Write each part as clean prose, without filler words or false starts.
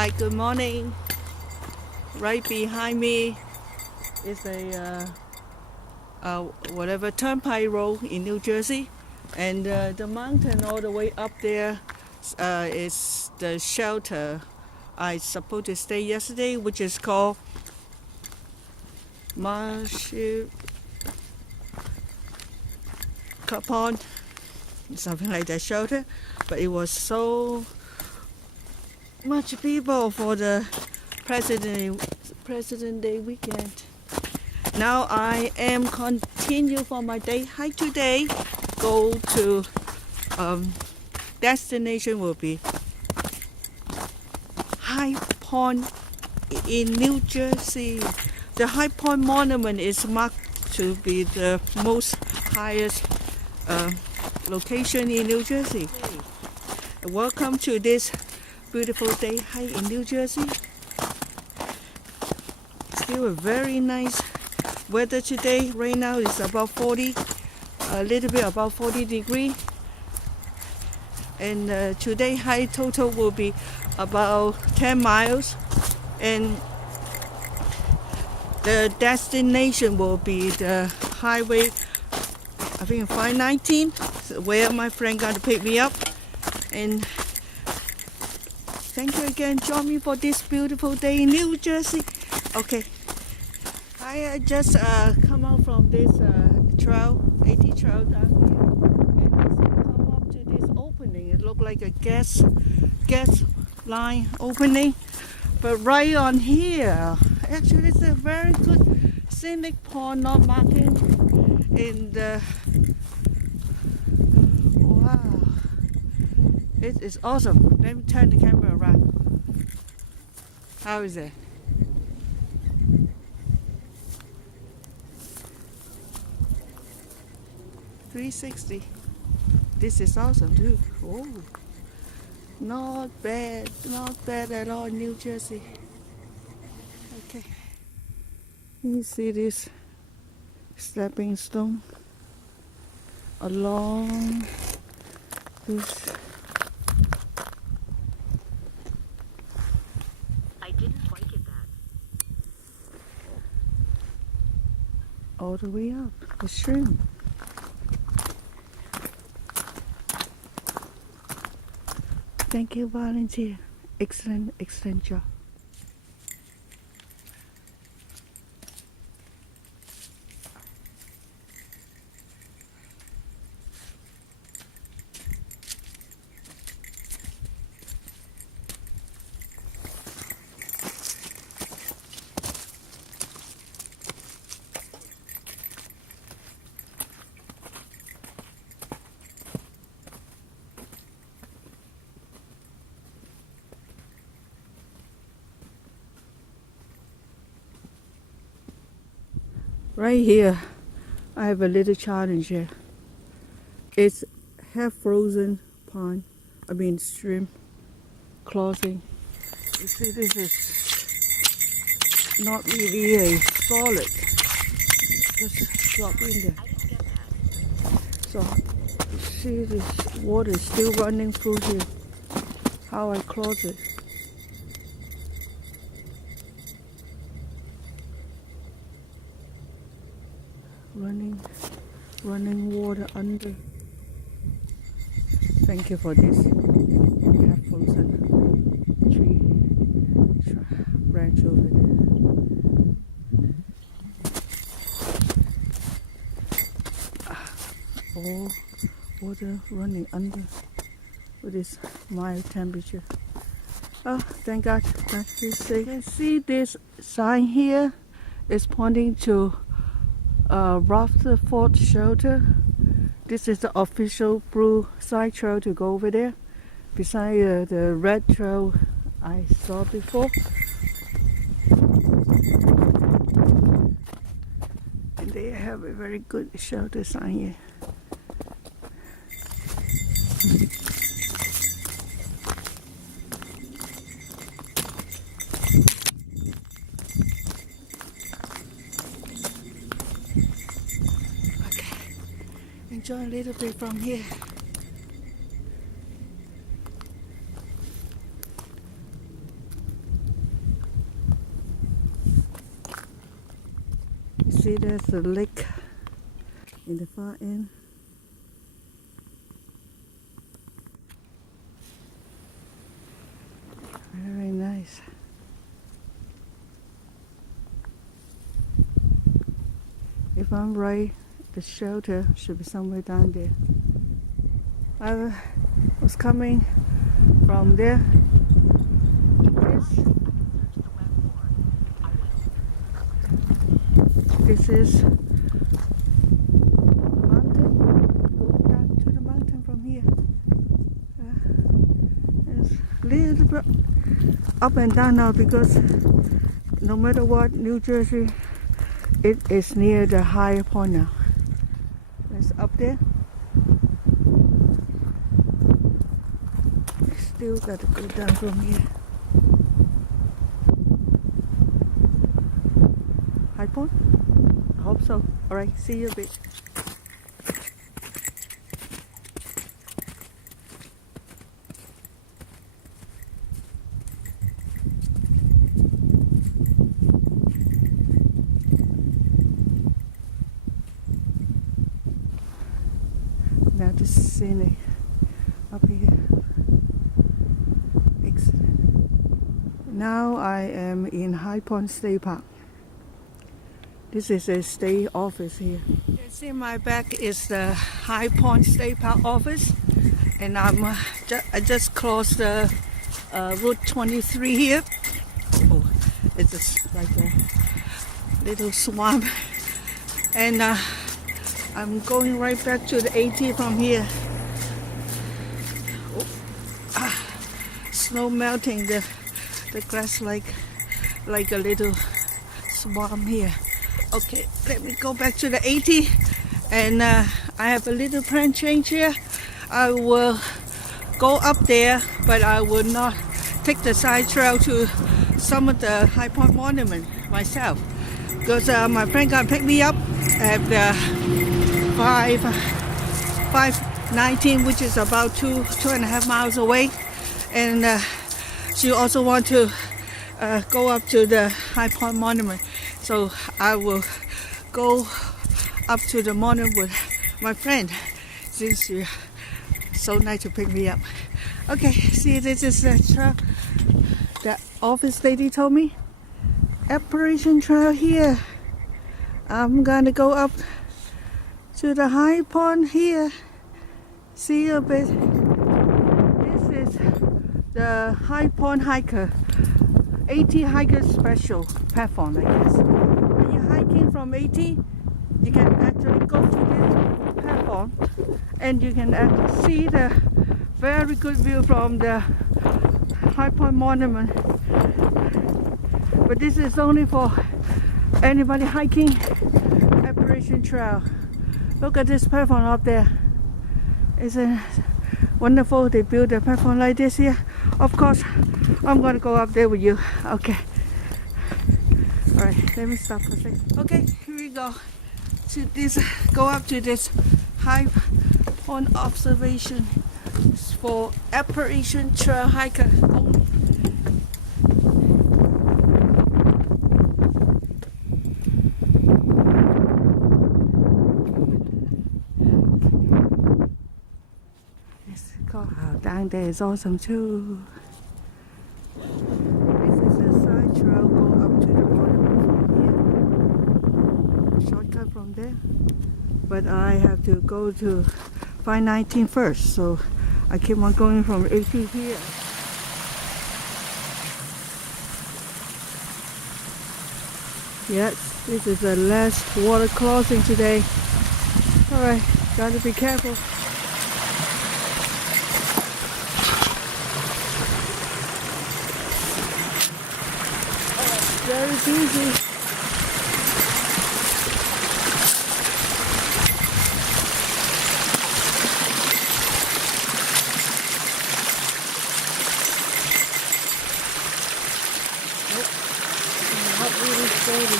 Hi, good morning. Right behind me is a turnpike road in New Jersey, and the mountain all the way up there is the shelter I supposed to stay yesterday, which is called Marshall Pond, something like that shelter. But it was so much people for the President Day weekend. Now I am continue for my day hike today. Go to destination will be High Point in New Jersey. The High Point Monument is marked to be the most highest location in New Jersey. Welcome to this beautiful day hike in New Jersey. Still a very nice weather today. Right now it's about 40, a little bit above 40 degrees. And today hike total will be about 10 miles. And the destination will be the highway, I think 519, where my friend got to pick me up. And thank you again, join me for this beautiful day in New Jersey. Okay, I just come out from this trail, AT trail down here, and I come up to this opening. It looked like a gas line opening, but right on here, actually it's a very good scenic point, not marking in the. Wow, it is awesome. Let me turn the camera around. How is it? .360. This is awesome too. Oh, not bad at all, New Jersey. Okay, you see this stepping stone along this. I didn't quite get that. All the way up the stream. Thank you, volunteer. Excellent job. Right here, I have a little challenge here. It's half frozen pond, stream closing. You see, this is not really a solid. Just drop in there. I didn't get that. So, you see this water is still running through here. How I close it. Running water under. Thank you for this. Half frozen tree branch over there. All water running under with this mild temperature. Oh, thank God, that's this safe. You can see this sign here is pointing to Rutherford Shelter. This is the official blue side trail to go over there, beside the red trail I saw before. And they have a very good shelter sign here. Enjoy a little bit from here. see there's a lake in the far end. Very nice. If I'm right, the shelter should be somewhere down there. I was coming from there. This is the mountain. Go down to the mountain from here. It's a little bit up and down now because no matter what, New Jersey, it is near the higher point now. It's up there. Still got to go down from here. High point? I hope so. Alright, see you a bit. Now the scenic up here. Excellent. Now I am in High Point State Park. This is a state office here. You see my back is the High Point State Park office, and I just crossed the Route 23 here. Oh, it's just like a little swamp, and I'm going right back to the 80 from here. Oh, snow melting the grass like a little swamp here. Okay, let me go back to the 80, and I have a little plan change here. I will go up there, but I will not take the side trail to some of the High Point Monument myself, because my friend gonna pick me up at the 519, which is about two and a half miles away, and she also want to go up to the High Point Monument. So I will go up to the monument with my friend, since you're so nice to pick me up. Okay, see, this is the trail the office lady told me. Appalachian Trail here. I'm gonna go up to the High Point here. See you a bit. This is the High Point hiker. 80 hiker special platform, I guess. When you're hiking from 80, you can actually go to this platform, and you can actually see the very good view from the High Point Monument. But this is only for anybody hiking Appalachian Trail. Look at this platform up there. Isn't wonderful? They build a platform like this here. Of course, I'm gonna go up there with you. Okay. Alright, let me stop for a second. Okay, here we go. Go up to this High Point observation. It's for Appalachian Trail hiker only. Down there is awesome too. This is a side trail go up to the monument from here. Shortcut from there. But I have to go to 519 first, so I keep on going from 80 here. Yes, this is the last water crossing today. Alright, gotta be careful. Very easy. Not really steady.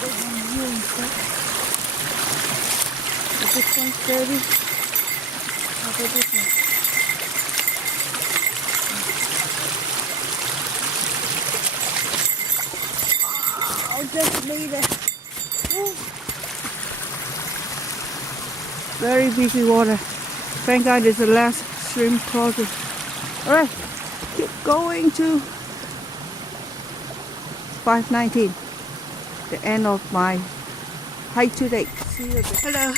There's one here instead. Is this one steady? How about this one? just made it. Woo. Very busy water. Thank God it's the last stream crossing. Alright, keep going to 519. The end of my hike today. See you again. Hello.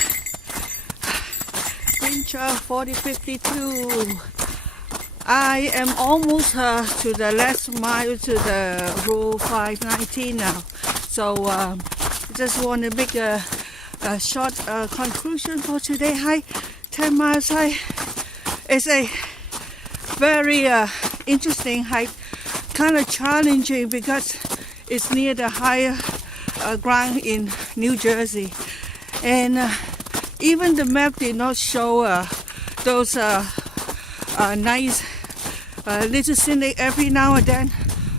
Green Trail 4052. I am almost to the last mile to the row 519 now. So just want to make a short conclusion for today hike. 10 miles hike. It's a very interesting hike. Kind of challenging because it's near the higher ground in New Jersey. And even the map did not show those nice little scenic every now and then,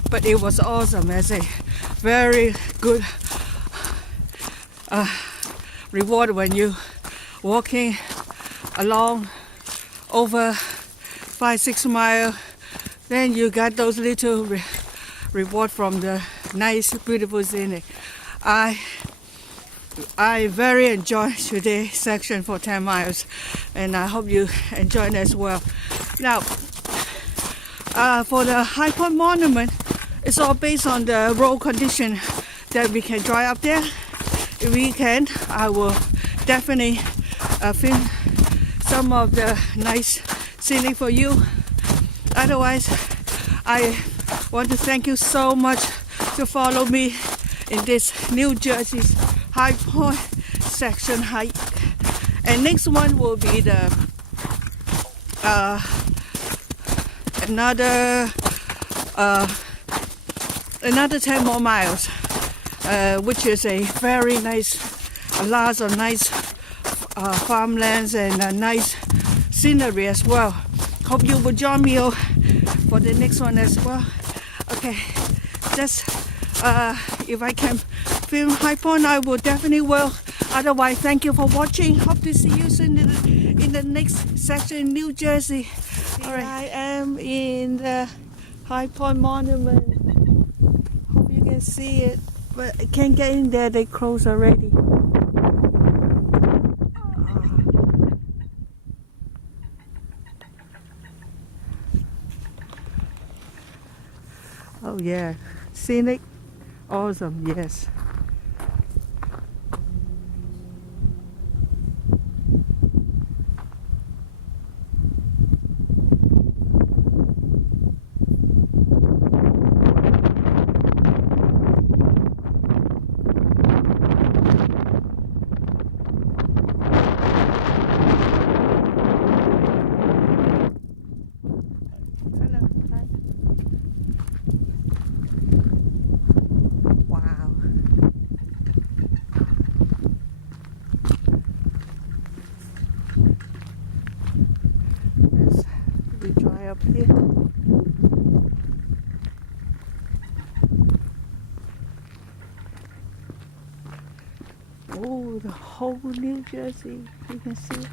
but it was awesome. As a very good reward when you walking along over 5-6 miles, then you got those little reward from the nice beautiful scenic. I very enjoy today's section for 10 miles, and I hope you enjoy it as well. Now, for the High Point Monument, it's all based on the road condition that we can drive up there. If we can, I will definitely film some of the nice scenic for you. Otherwise, I want to thank you so much to follow me in this New Jersey's High Point section hike. And next one will be the another 10 more miles, which is a very nice, lots of nice farmlands and nice scenery as well. Hope you will join me for the next one as well. Okay, just if I can film High Point, I will definitely will. Otherwise, thank you for watching. Hope to see you soon in the next section in New Jersey. All right, I am in the High Point Monument. Hope you can see it, but I can't get in there. They closed already. Oh yeah, scenic, awesome, yes. Hello, hi. Wow. Let's retry up here. Oh, the whole New Jersey, you can see.